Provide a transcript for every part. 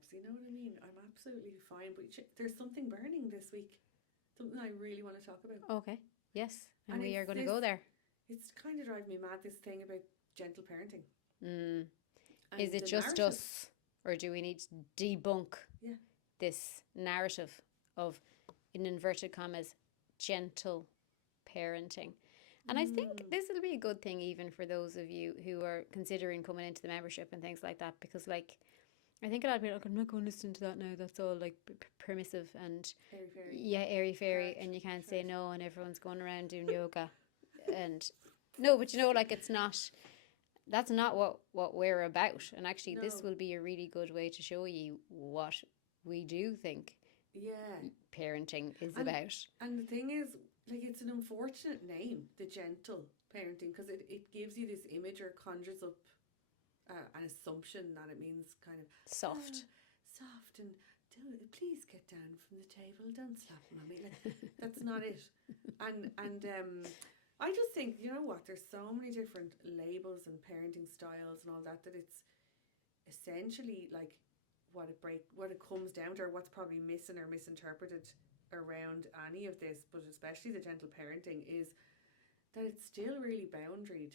steps. You know what I mean? I'm absolutely fine. But there's something burning this week. Something I really want to talk about. Okay. Yes. And we it's are going to go there. It's kind of driving me mad, this thing about gentle parenting. Is it just narrative. us? Or do we need to debunk this narrative of, in inverted commas, gentle parenting? And I think this will be a good thing even for those of you who are considering coming into the membership and things like that. Because, like, I think a lot of people are like, I'm not going to listen to that now. That's all, like, permissive and... Airy-fairy. Yeah, airy-fairy. And you can't say no and everyone's going around doing yoga. And... No, but you know, like, it's not... That's not what we're about. And actually, this will be a really good way to show you what we do think parenting is about. And the thing is, like, it's an unfortunate name, the gentle parenting, because it gives you this image or conjures up an assumption that it means kind of soft and please get down from the table, don't slap mommy. Like, that's not it. And I just think, you know what, there's so many different labels and parenting styles and all that it's essentially like what it comes down to, or what's probably missing or misinterpreted around any of this, but especially the gentle parenting, is that it's still really boundaried,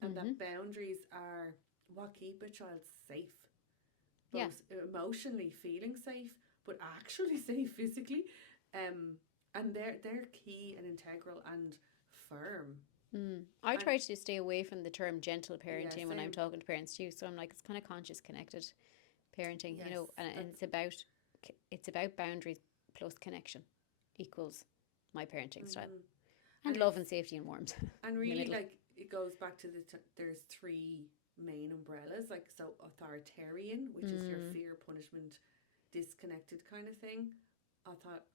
and that boundaries are what keep a child safe, both emotionally feeling safe, but actually safe physically, and they're key and integral and firm. I try to stay away from the term gentle parenting when I'm same. talking to parents too. So I'm like, it's kind of conscious connected parenting, you know, and it's about boundaries plus connection equals my parenting style, and love and safety and warmth. And really, like, it goes back to there's three main umbrellas, like, so authoritarian, which is your fear, punishment, disconnected kind of thing.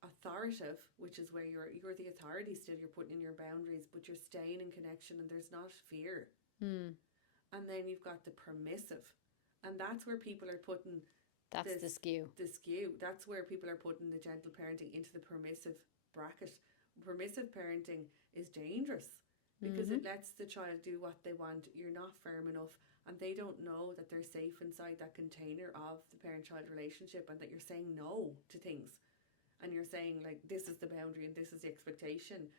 Authoritative, which is where you're the authority still, you're putting in your boundaries, but you're staying in connection and there's not fear. And then you've got the permissive, and that's where people are putting the skew. That's where people are putting the gentle parenting into the permissive bracket. Permissive parenting is dangerous because it lets the child do what they want. You're not firm enough, and they don't know that they're safe inside that container of the parent-child relationship, and that you're saying no to things. And you're saying, like, this is the boundary and this is the expectation.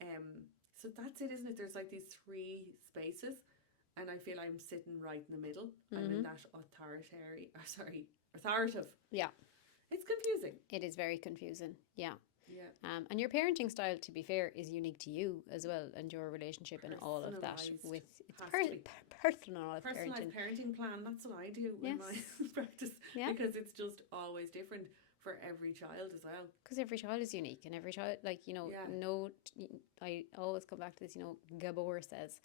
So that's it, isn't it? There's like these three spaces, and I feel I'm sitting right in the middle. I'm in that authoritative. Yeah. It's confusing. It is very confusing. Yeah. Yeah. And your parenting style, to be fair, is unique to you as well, and your relationship and all of that. With personalised parenting plan. That's what I do in my practice. Yeah. Because it's just always different for every child as well. Because every child is unique, and every child, like, you know, I always come back to this, you know, Gabor says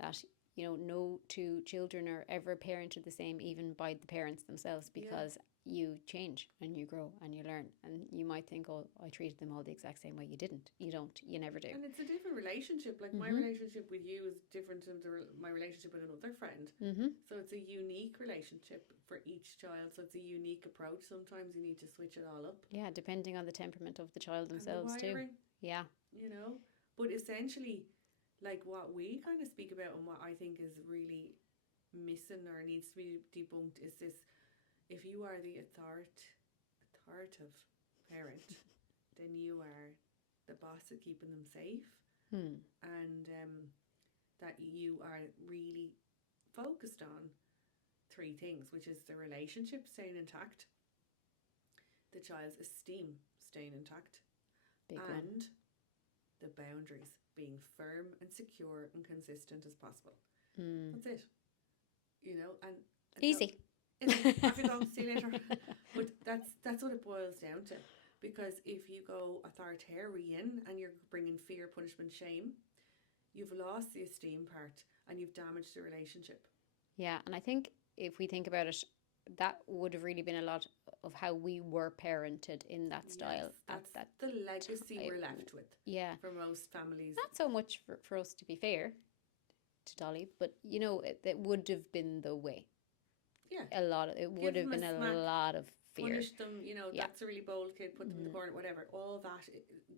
that, you know, no two children are ever parented the same, even by the parents themselves, because you change and you grow and you learn, and you might think, oh, I treated them all the exact same way. You didn't. You don't. You never do. And it's a different relationship. Like, my relationship with you is different to my relationship with another friend. So it's a unique relationship for each child. So it's a unique approach. Sometimes you need to switch it all up. Yeah, depending on the temperament of the child themselves too. Yeah. You know, but essentially, like, what we kind of speak about and what I think is really missing or needs to be debunked is this: if you are the authoritative parent, then you are the boss at keeping them safe, and that you are really focused on three things, which is the relationship staying intact, the child's esteem staying intact, and the boundaries being firm and secure and consistent as possible. That's it. You know, and easy. Have you go, see you later. But that's what it boils down to. Because if you go authoritarian and you're bringing fear, punishment, shame, you've lost the esteem part and you've damaged the relationship. Yeah, and I think if we think about it, that would have really been a lot of how we were parented in that style. Yes, that's the legacy we're left with. Yeah. For most families. Not so much for us, to be fair to Dolly, but, you know, it would have been the way. Yeah. It would have been a lot of fear. Punish them, you know, that's a really bold kid, put them in the corner, whatever. All that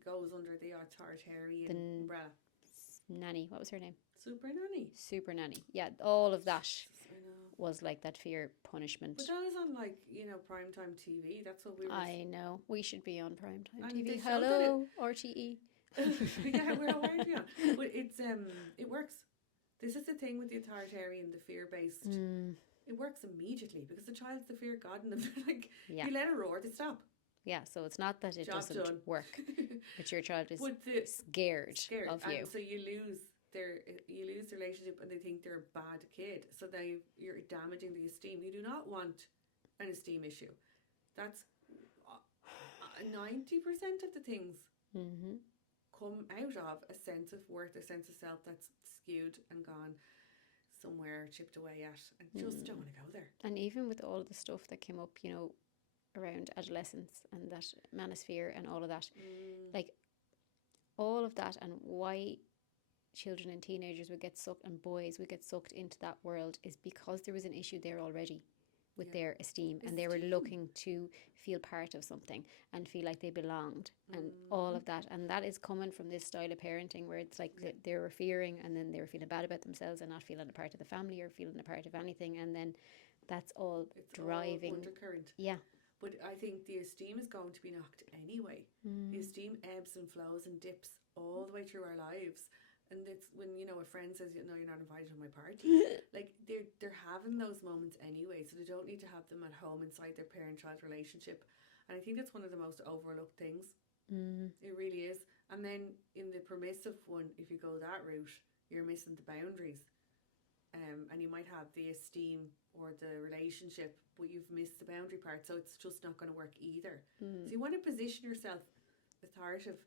goes under the authoritarian umbrella. Nanny, what was her name? Super nanny. Yeah, all of that was like that fear punishment. But that was on like, you know, primetime TV. That's what we were. I know. We should be on primetime And TV. they showed that Hello, RTE. Yeah, we're aware of you. But it's it works. This is the thing with the authoritarian, the fear-based. It works immediately because the child's the fear god in them. Like, you let it roar, they stop. Yeah, so it's not that it Job doesn't done. work, but your child is scared of and you. so you lose the relationship, and they think they're a bad kid. So you're damaging the esteem. You do not want an esteem issue. That's 90% of the things come out of a sense of worth, a sense of self that's skewed and gone somewhere, chipped away at, and just don't want to go there. And even with all the stuff that came up, you know, around adolescence and that manosphere and all of that, like all of that, and why children and teenagers would get sucked and boys would get sucked into that world is because there was an issue there already with their esteem, and they were looking to feel part of something and feel like they belonged and all of that. And that is coming from this style of parenting where it's like they were fearing, and then they were feeling bad about themselves and not feeling a part of the family or feeling a part of anything, and then that's all it's driving all undercurrent. But I think the esteem is going to be knocked anyway. The esteem ebbs and flows and dips all the way through our lives. And it's when, you know, a friend says, no, you're not invited to my party. Like, they're having those moments anyway, so they don't need to have them at home inside their parent-child relationship. And I think that's one of the most overlooked things. It really is. And then in the permissive one, if you go that route, you're missing the boundaries. And you might have the esteem or the relationship, but you've missed the boundary part, so it's just not going to work either. So you want to position yourself authoritative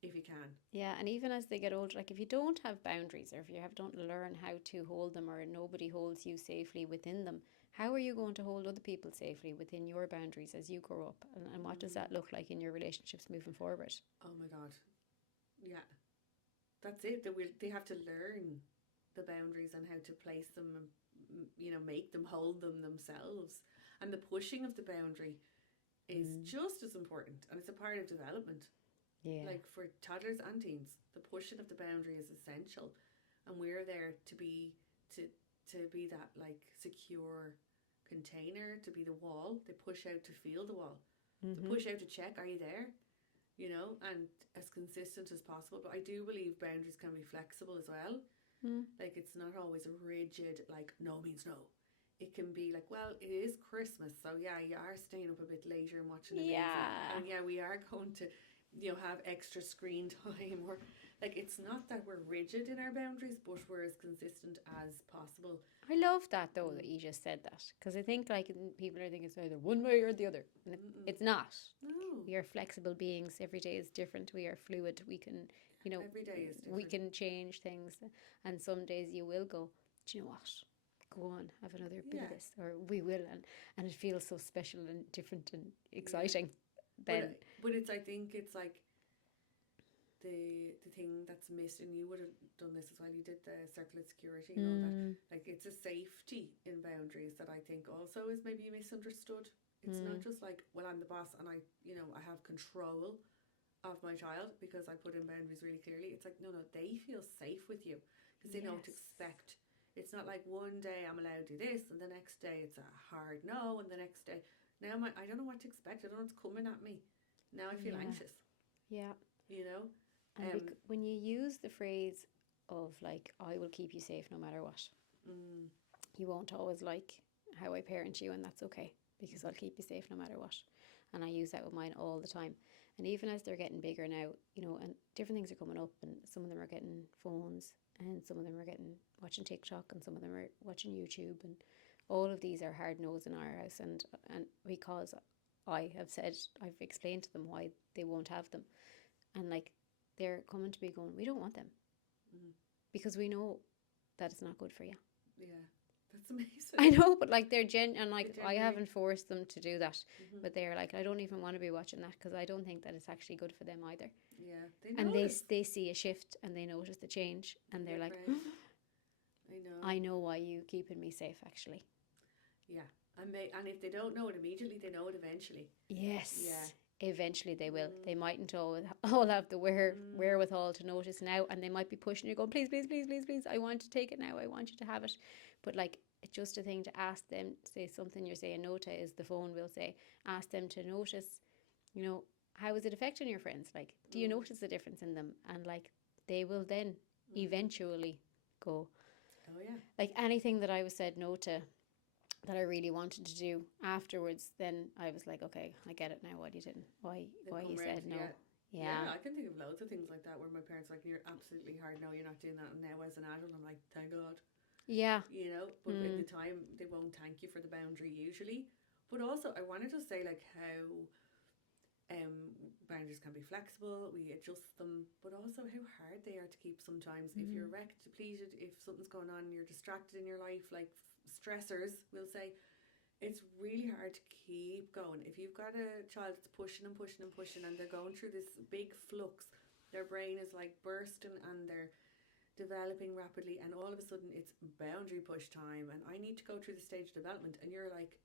if you can. Yeah, and even as they get older, like if you don't have boundaries, or if you don't learn how to hold them, or nobody holds you safely within them, how are you going to hold other people safely within your boundaries as you grow up? And what does that look like in your relationships moving forward? Oh my God. Yeah. That's it. They have to learn the boundaries and how to place them and, you know, make them hold them themselves. And the pushing of the boundary is just as important, and it's a part of development. Yeah. Like for toddlers and teens, the pushing of the boundary is essential, and we're there to be that like secure container, to be the wall. They push out to feel the wall, to push out to check, are you there? You know, and as consistent as possible. But I do believe boundaries can be flexible as well. Like it's not always a rigid, like no means no. It can be like, well, it is Christmas, so yeah, you are staying up a bit later and watching a movie, and yeah, we are going to, you know, have extra screen time, or like it's not that we're rigid in our boundaries, but we're as consistent as possible. I love that though, that you just said that, because I think like people are thinking it's either one way or the other, and it's not. No, We are flexible beings. Every day is different. We are fluid. We can, you know, every day is different. we can change things, and some days you will go, do you know what? Go on, have another bit of this, or we will, and it feels so special and different and exciting. Then, but it's, I think it's like the thing that's missed, and you would have done this as well. You did the circle of security and all that. Like it's a safety in boundaries that I think also is maybe misunderstood. It's not just like, well, I'm the boss and I have control of my child because I put in boundaries really clearly. It's like, no, they feel safe with you because they know what to expect. It's not like one day I'm allowed to do this and the next day it's a hard no, and the next day now I don't know what to expect. I don't know what's coming at me. Now I feel anxious. Yeah. You know? And when you use the phrase of like, I will keep you safe no matter what, you won't always like how I parent you, and that's okay, because I'll keep you safe no matter what. And I use that with mine all the time. And even as they're getting bigger now, you know, and different things are coming up, and some of them are getting phones, and some of them are watching TikTok, and some of them are watching YouTube, and all of these are hard no's in our house. And because I've explained to them why they won't have them, and like they're coming to me going, we don't want them because we know that it's not good for you. Yeah, that's amazing. I know, but like they're and like I haven't forced them to do that, but they're like, I don't even want to be watching that because I don't think that it's actually good for them either. Yeah, and they see a shift and they notice the change, and they're like, I know why you keeping me safe actually. Yeah, and if they don't know it immediately, they know it eventually. Yes. Yeah. Eventually they will. They mightn't all have the wherewithal to notice now, and they might be pushing you, going, please, please, please, please, please, I want to take it now. I want you to have it. But like it's just a thing to ask them, say something you're saying no to is the phone, will say, ask them to notice, you know, how is it affecting your friends? Like, do you notice the difference in them? And like, they will then eventually go, oh yeah, like anything that I was said no to that I really wanted to do afterwards, then I was like, okay, I get it now. Why you didn't? Why you said no? Yeah, I can think of loads of things like that where my parents are like, you're absolutely hard, no, you're not doing that. And now as an adult, I'm like, thank God. Yeah. You know, but at the time, they won't thank you for the boundary usually. But also, I wanted to say like how boundaries can be flexible, we adjust them, but also how hard they are to keep sometimes. If you're wrecked, depleted, if something's going on and you're distracted in your life, like stressors, we'll say, it's really hard to keep going. If you've got a child that's pushing and pushing and pushing and they're going through this big flux, their brain is like bursting and they're developing rapidly, and all of a sudden it's boundary push time and I need to go through the stage of development, and you're like,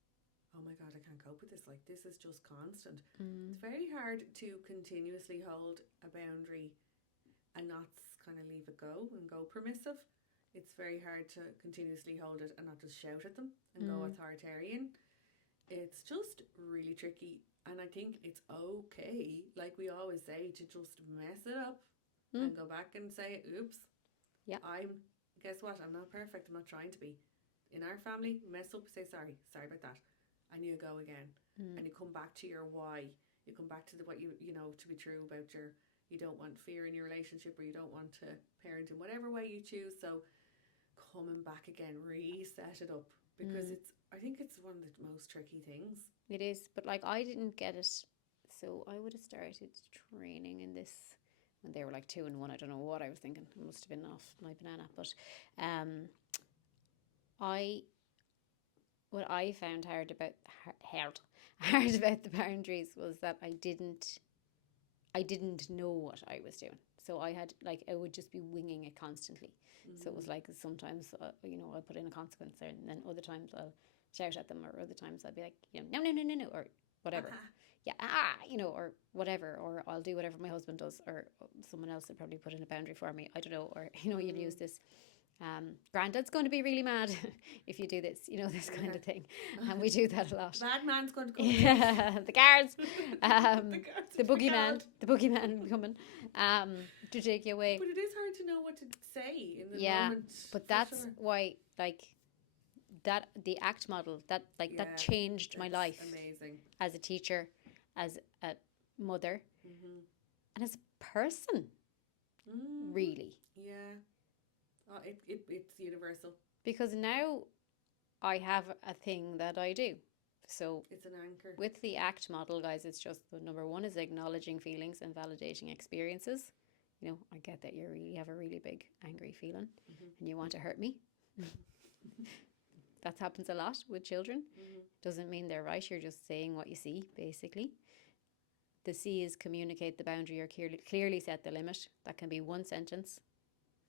oh my God, I can't cope with this. Like, this is just constant. It's very hard to continuously hold a boundary and not kind of leave it go and go permissive. It's very hard to continuously hold it and not just shout at them and go authoritarian. It's just really tricky. And I think it's okay, like we always say, to just mess it up and go back and say, oops, guess what? I'm not perfect. I'm not trying to be. In our family, mess up, say sorry about that. And you go again. And you come back to your why. You come back to what you know to be true about you don't want fear in your relationship, or you don't want to parent in whatever way you choose. So coming back again, reset it up, because I think it's one of the most tricky things. It is, but like I didn't get it, so I would have started training in this when they were like 2 and 1. I don't know what I was thinking. It must have been off my banana, but what I found hard about the boundaries was that I didn't know what I was doing. So I had, like, I would just be winging it constantly. So it was like sometimes, I'll put in a consequence there, and then other times I'll shout at them, or other times I'll be like, no, or whatever. Yeah, or whatever, or I'll do whatever my husband does, or someone else would probably put in a boundary for me. I don't know, or, you'll use this. Granddad's going to be really mad if you do this, this kind of thing. And we do that a lot. Bad man's going to come. Yeah, the guards, the boogeyman coming to take you away. But it is hard to know what to say in the moment. But that's why, like, that the ACT model, that changed my life. Amazing. As a teacher, as a mother, and as a person, really. Yeah. Oh, it's universal. Because now I have a thing that I do. So it's an anchor. With the ACT model, guys, it's just the number one is acknowledging feelings and validating experiences. I get that you really have a really big angry feeling and you want to hurt me. That happens a lot with children. Doesn't mean they're right. You're just saying what you see, basically. The C is communicate the boundary or clearly set the limit. That can be one sentence.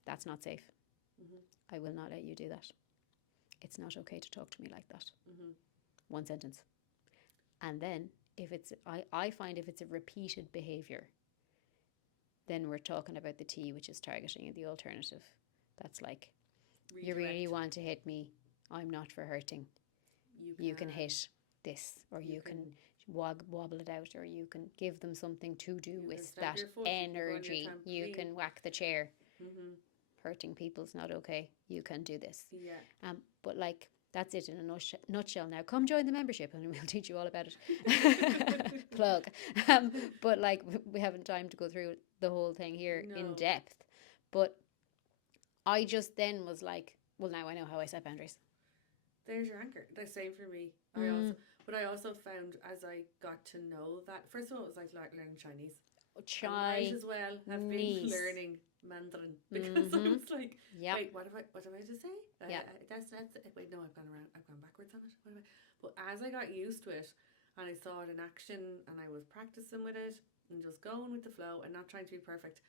That's not safe. I will not let you do that. It's not okay to talk to me like that. One sentence. And then if it's, I find if it's a repeated behaviour, then we're talking about the T, which is targeting, the alternative. That's like, redirect. You really want to hit me. I'm not for hurting. You can hit this, or you can wobble it out, or you can give them something to do with that energy. You can whack the chair. Hurting people's not okay. You can do this. Yeah. But like, that's it in a nutshell. Now come join the membership and we'll teach you all about it. Plug. But like, we haven't time to go through the whole thing here in depth. But I just then was like, well, now I know how I set boundaries. There's your anchor. The same for me. I also found as I got to know that, first of all, it was like learning Chinese. I as well have been learning Mandarin, because I was like, wait, what have I to say? That's wait, no, I've gone backwards on it. But as I got used to it and I saw it in action and I was practicing with it and just going with the flow and not trying to be perfect,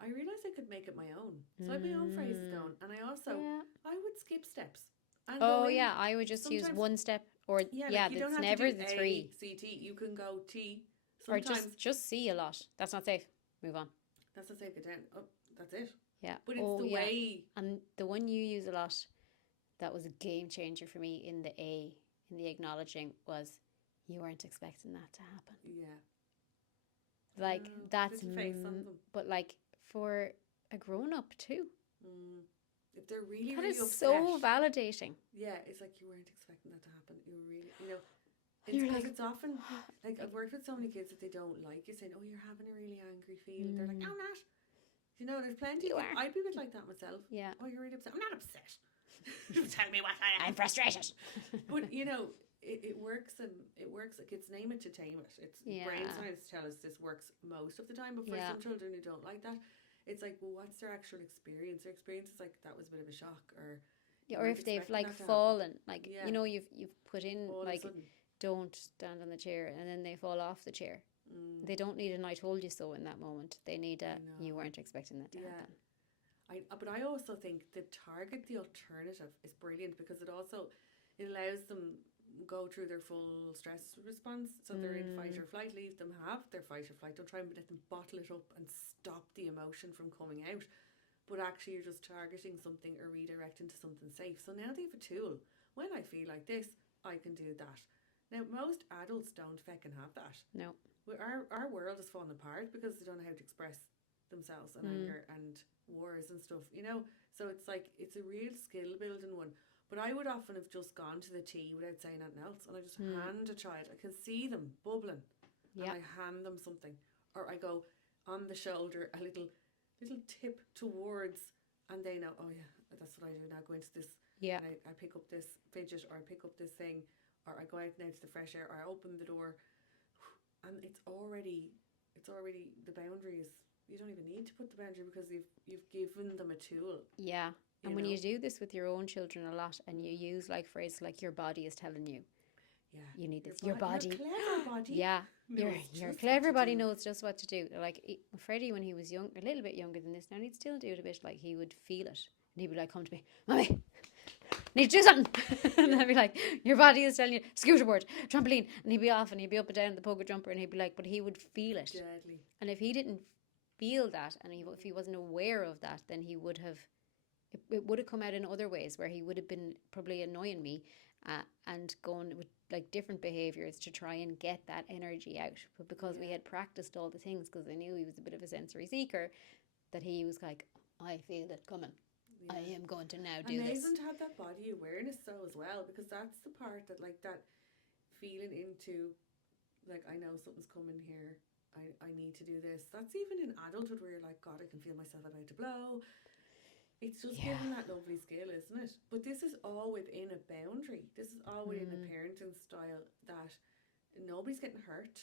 I realised I could make it my own. So I had my own phrases down, and I also I would skip steps. And I would just use one step, or it's never the 3. CT, you can go T. Sometimes. Or just see a lot. That's not safe. Move on. That's not safe. Get down. Oh, that's it. Yeah. But it's the way. And the one you use a lot, that was a game changer for me in the acknowledging was you weren't expecting that to happen. Yeah. Like that's Put your face on them. but like for a grown up too. If they're really, That really is upset. so validating. Yeah, it's like you weren't expecting that to happen. You really, You're like, it's often like I've worked with so many kids that they don't like you saying, "Oh, you're having a really angry feeling." They're like, "No, I'm not." There's plenty. You of are. I'd be a bit like that myself. Yeah. Oh, you're really upset. I'm not upset. Tell me what I am. I'm frustrated. But it works, and it works. Like it's name it to tame it. It's brain science tell us this works most of the time. But for some children who don't like that, it's like, well, what's their actual experience? Their experience is like that was a bit of a shock, or or if they've like fallen, like you've put in all like don't stand on the chair, and then they fall off the chair. They don't need an "I told you so" in that moment. They need a "you weren't expecting that to happen." But I also think the alternative is brilliant because it allows them go through their full stress response. So they're in fight or flight. Leave them have their fight or flight. Don't try and let them bottle it up and stop the emotion from coming out. But actually, you're just targeting something or redirecting to something safe. So now they have a tool. When I feel like this, I can do that. Now, most adults don't feckin' have that. No. Our world is falling apart because they don't know how to express themselves and anger and wars and stuff, So it's like, it's a real skill building one. But I would often have just gone to the tea without saying anything else. And I just hand a child. I can see them bubbling. Yeah. And I hand them something. Or I go on the shoulder, a little tip towards, and they know, oh yeah, that's what I do now, go into this. Yeah. And I pick up this fidget, or I pick up this thing, or I go out now to the fresh air, or I open the door. And it's already the boundary is, you don't even need to put the boundary because you've given them a tool. Yeah. And when you do this with your own children a lot, and you use like phrases like your body is telling you, you need this. Your body. Your clever body. Yeah. Your clever body knows just what to do. Like Freddie, when he was young, a little bit younger than this now, and he'd still do it a bit, like he would feel it. And he'd be like, come to me, Mommy, need to do something. And I'd be like, your body is telling you, scooter board, trampoline. And he'd be off, and he'd be up and down the poker jumper, and he'd be like, but he would feel it. Deadly. And if he didn't feel that, and if he wasn't aware of that, then he would have, it would have come out in other ways where he would have been probably annoying me and going with like different behaviours to try and get that energy out. But because we had practiced all the things, because I knew he was a bit of a sensory seeker, that he was like, I feel it coming. Yeah. I am going to now do this. Amazing to have that body awareness though as well, because that's the part that like that feeling into, like, I know something's coming here. I need to do this. That's even in adulthood where you're like, God, I can feel myself about to blow. It's just giving that lovely skill, isn't it? But this is all within a boundary. This is all within a parenting style that nobody's getting hurt.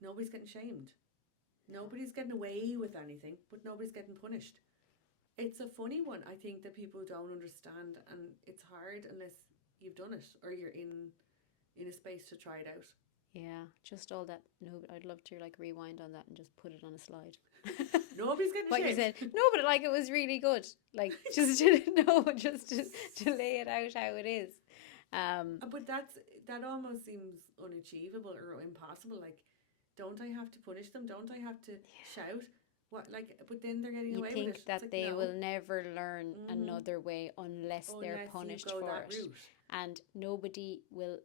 Nobody's getting shamed. Nobody's getting away with anything, but nobody's getting punished. It's a funny one, I think, that people don't understand, and it's hard unless you've done it or you're in a space to try it out. Yeah, just all that. No, I'd love to like rewind on that and just put it on a slide. Nobody's getting what shamed. You said. No, but like it was really good. Like just to lay it out how it is. But that almost seems unachievable or impossible. Like, don't I have to punish them? Don't I have to shout? What, like? But then they're getting away with it. You think that like, they will never learn another way unless they're punished for it. Route. And nobody will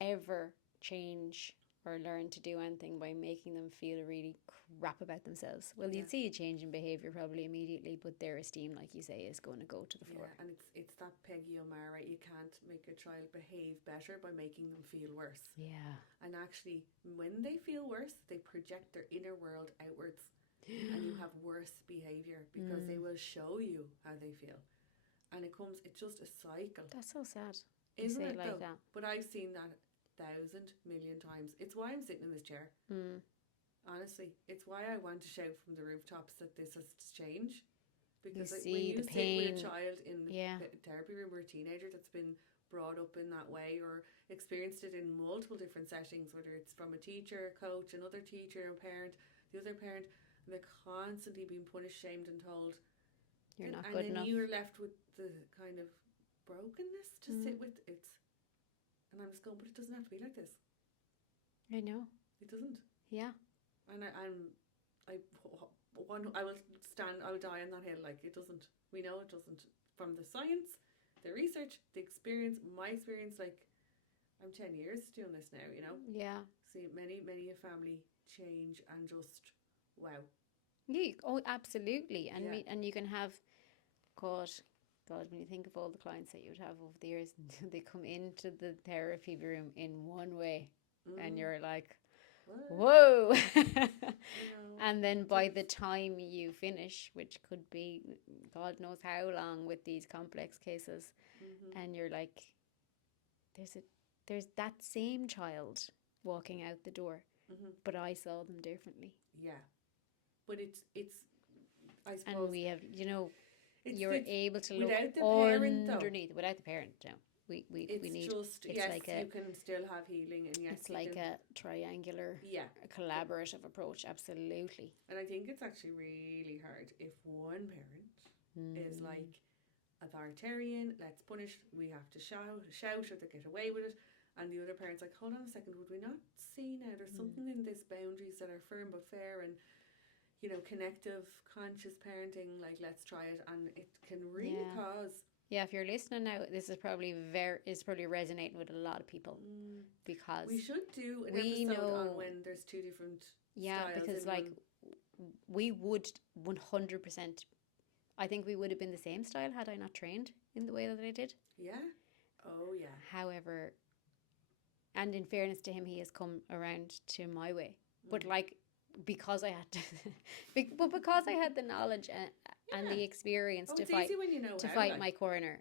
ever change or learn to do anything by making them feel really crap about themselves. Well, you'd see a change in behaviour probably immediately, but their esteem, like you say, is going to go to the floor. Yeah, and it's that Peggy O'Mara, you can't make a child behave better by making them feel worse. Yeah. And actually, when they feel worse, they project their inner world outwards. And you have worse behaviour because they will show you how they feel. And it's just a cycle. That's so sad. Isn't it like that? But I've seen that 1,000 million times. It's why I'm sitting in this chair. Honestly, it's why I want to shout from the rooftops that this has to change. Because when you sit with a child in a therapy room or a teenager that's been brought up in that way or experienced it in multiple different settings, whether it's from a teacher, a coach, another teacher, a parent, the other parent, and they're constantly being punished, shamed and told you're not good enough. And then you're left with the kind of brokenness to sit with. And I'm just going, but it doesn't have to be like this. I know. It doesn't. Yeah. And I will die on that hill. Like, it doesn't. We know it doesn't. From the science, the research, the experience, my experience, like, I'm 10 years doing this now, you know? Yeah. See, many a family change and just, wow. Yeah. Oh, absolutely. And Yeah. and you can have, God, when you think of all the clients that you'd have over the years, they come into the therapy room in one way, and you're like, What? whoa. You know, And then by the time you finish, which could be God knows how long with these complex cases, and you're like, there's that same child walking out the door, but I saw them differently. yeah. But it's I suppose, And we have, you're able to look without the parent, underneath. Without the parent, no. We need, just, it's yes, like you can still have healing, and yes, it's like a triangular, a collaborative approach, absolutely. And I think it's actually really hard if one parent is like authoritarian, let's punish, we have to shout or they get away with it, and the other parent's like, hold on a second, would we not see now there's something in this boundaries that are firm but fair, and connective, conscious parenting, like, let's try it, and it can really cause. Yeah, if you're listening now, this is probably resonating with a lot of people, because we should do an episode on when there's two different styles. Because like we would 100%, I think we would have been the same style had I not trained in the way that I did. Yeah. Oh yeah. However, and in fairness to him, he has come around to my way, but like, because I had to, because I had the knowledge and the experience to fight, my corner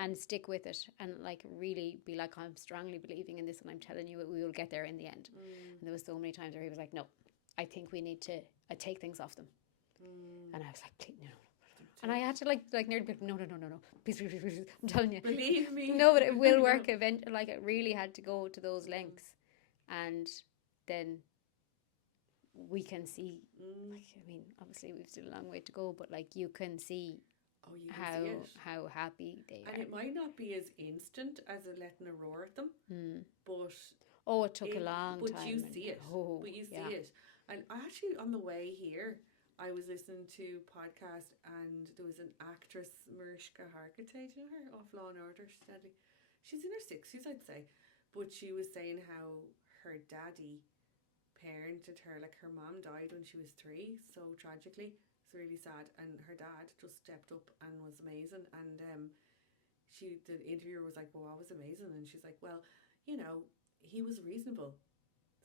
and stick with it, and like really be like, I'm strongly believing in this, and I'm telling you we will get there in the end. And there was so many times where he was like, no, I think we need to take things off them, and I was like, no. And I had to like nearly be like, no, please, I'm telling you, believe me. No, but it will work eventually. Like, it really had to go to those lengths, and then we can see, like, I mean, obviously we've still a long way to go, but like, you can see how happy they are. And it might not be as instant as a letting a roar at them, but it took a long time. But you see it. But you see it. And actually, on the way here, I was listening to a podcast, and there was an actress, Mariska Hargitay, do you know her, off Law and Order? She's in her 60s, I'd say, but she was saying how her daddy parented her. Like, her mom died when she was 3, so tragically. It's really sad. And her dad just stepped up and was amazing. And the interviewer was like, well, what was amazing? And she's like, well, he was reasonable.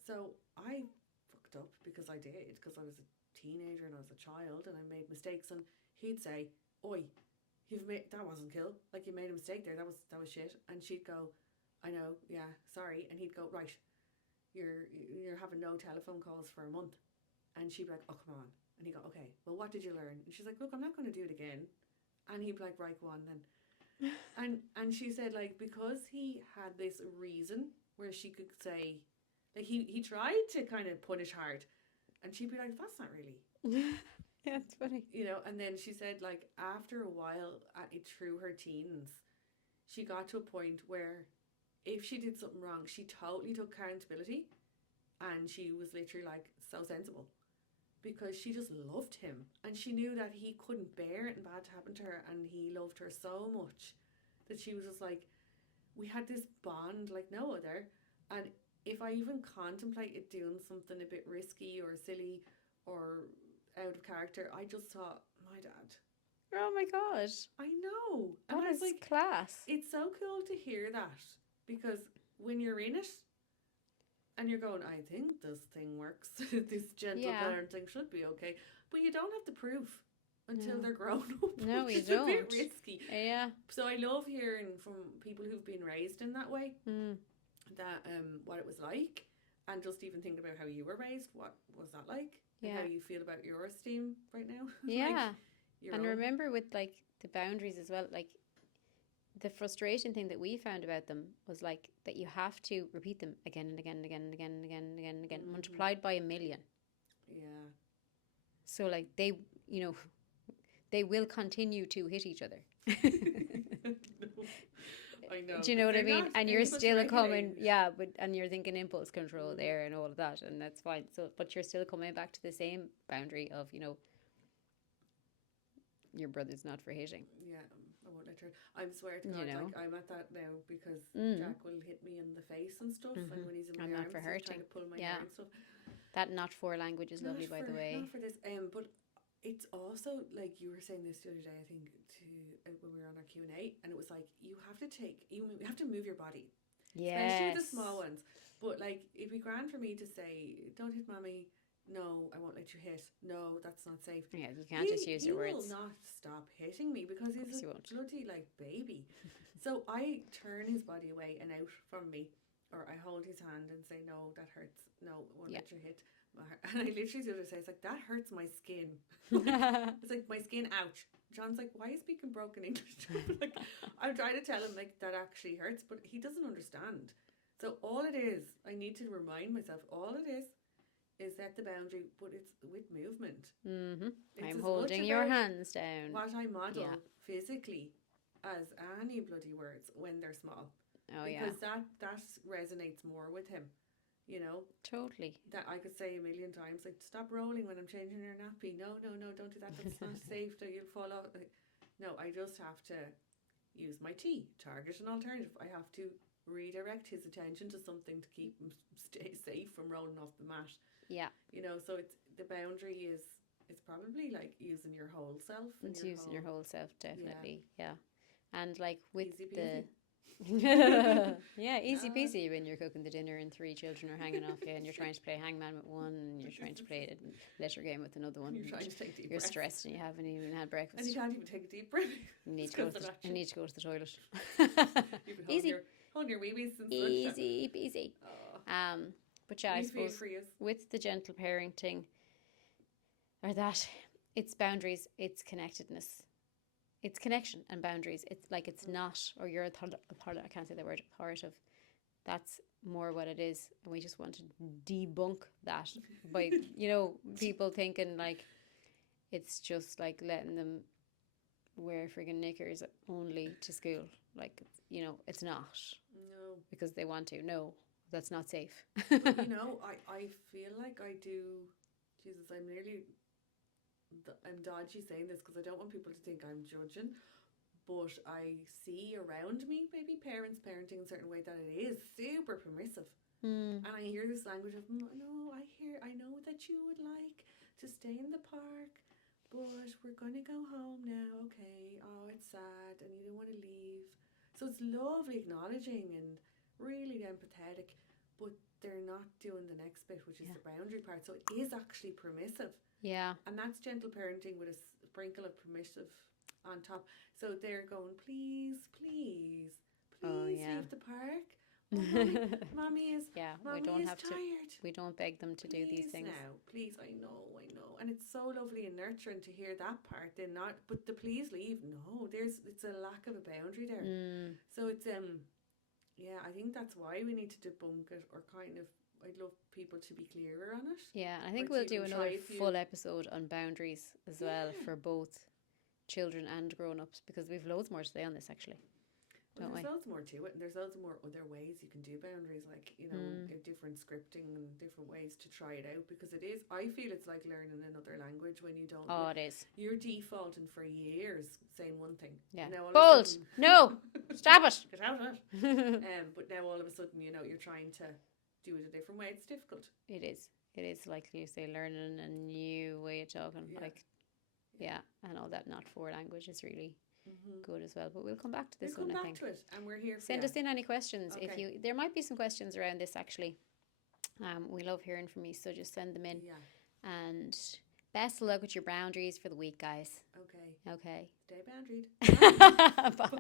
So I fucked up because I did, because I was a teenager and I was a child and I made mistakes, and he'd say, oi, that wasn't cool, like, you made a mistake there, that was shit. And she'd go, I know, yeah, sorry. And he'd go, right, you're having no telephone calls for a month. And she'd be like, oh, come on. And he'd go, okay, well, what did you learn? And she's like, look, I'm not going to do it again. And he'd be like, right, go on then. and she said, like, because he had this reason where she could say, like, he tried to kind of punish hard, and she'd be like, that's not really. Yeah, it's funny. And then she said, like, after a while, through her teens, she got to a point where if she did something wrong, she totally took accountability, and she was literally, like, so sensible, because she just loved him, and she knew that he couldn't bear it and bad to happen to her, and he loved her so much that she was just like, we had this bond like no other. And if I even contemplated doing something a bit risky or silly or out of character, I just thought, my dad. Oh my gosh. I know. And That I was is like, class. it's so cool to hear that, because when you're in it and you're going, I think this thing works, this gentle parenting should be okay, but you don't have the proof until they're grown up. No, you it's don't. a bit risky. Yeah. So I love hearing from people who've been raised in that way, that what it was like, and just even think about how you were raised. What was that like? And how you feel about your esteem right now? Yeah. Like, and remember, with like the boundaries as well, like the frustration thing that we found about them was like that you have to repeat them again and again and again and again and again and again and again, multiplied by 1,000,000. Yeah. So like they will continue to hit each other. I know. Do you know what I mean? And you're still coming, regulated. and you're thinking impulse control there and all of that, and that's fine. So, but you're still coming back to the same boundary of, your brother's not for hitting. Yeah. won't let her. I swear to God, You know. like I'm at that now because Mm. Jack will hit me in the face and stuff, and when he's in my I'm not arms, for he's trying hurting. to pull my Yeah. hair and stuff. That not for language is lovely, by the way. Not for this. But it's also like you were saying this the other day. I think to when we were on our Q&A, and it was like you have to move your body, especially with the Yes. small ones. But like it'd be grand for me to say, "Don't hit mommy." No, I won't let you hit. No, that's not safe. Yeah, you can't just use your He words. will not stop hitting me because he's he a won't. bloody like baby. So I turn his body away and out from me, or I hold his hand and say, "No, that hurts. No, I won't let you hit." And I literally the other say, "It's like that hurts my skin." It's like my skin. Ouch. John's like, "Why are you speaking broken English?" Like I'm trying to tell him like that actually hurts, but he doesn't understand. So all it is, I need to remind myself, all it is set the boundary, but it's with movement. I'm holding your hands down. What I model physically as any bloody words when they're small. Oh, because that resonates more with him, you know. Totally. That I could say a million times, like, stop rolling when I'm changing your nappy. No, don't do that. That's not safe. You'll fall off. Like, no, I just have to use my T, target an alternative. I have to redirect his attention to something to keep him stay safe from rolling off the mat. Yeah. You know, so it's the boundary is it's probably like using your whole self. It's using your whole self, definitely. Yeah. And like with easy the easy peasy when you're cooking the dinner and 3 children are hanging off you and you're trying to play hangman with one and you're trying to play a letter game with another one. You're trying to take deep You're breaths. Stressed and you haven't even had breakfast. And you can't even take a deep breath. You need to go to the toilet. You've been Easy. Holding your weebies since Easy peasy. But yeah, I suppose with the gentle parenting, or that, it's boundaries, it's connectedness, it's connection and boundaries. It's like it's not, or you're I can't say the word authoritative. That's more what it is, and we just want to debunk that by people thinking like it's just like letting them wear friggin' knickers only to school. Like it's not. No, because they want to. No, that's not safe. But, I feel like I do. Jesus, I'm dodgy saying this because I don't want people to think I'm judging, but I see around me maybe parents parenting in a certain way that it is super permissive. And I hear this language of, no, I know that you would like to stay in the park, but we're going to go home now, okay? Oh, it's sad and you don't want to leave. So it's lovely acknowledging and really empathetic, but they're not doing the next bit, which is the boundary part. So it is actually permissive. Yeah. And that's gentle parenting with a sprinkle of permissive on top. So they're going, please leave the park. Oh, mommy is we don't have tired. We don't beg them to do these things. Now, please, I know. And it's so lovely and nurturing to hear that part. Then not, but the please leave. No, it's a lack of a boundary there. So it's I think that's why we need to debunk it, or kind of. I'd love people to be clearer on it. Yeah, I think we'll do another full episode on boundaries as well for both children and grown-ups, because we've loads more to say on this actually. Well, there's loads more to it, and there's loads more other ways you can do boundaries, like different scripting and different ways to try it out, because I feel it's like learning another language when you don't. Oh, it is. You're defaulting for years saying one thing. Yeah. Bold. No. Stop it. Get out of it. But now all of a sudden, you're trying to do it a different way. It's difficult. It is. It is, like you say, learning a new way of talking. And all that not for language is really good as well. But we'll come back to this one, I think. To it, and we're here. Send us in any questions. Okay. There might be some questions around this actually. We love hearing from you, so just send them in. Yeah. And best of luck with your boundaries for the week, guys. Okay. Okay. Stay boundaried. Bye.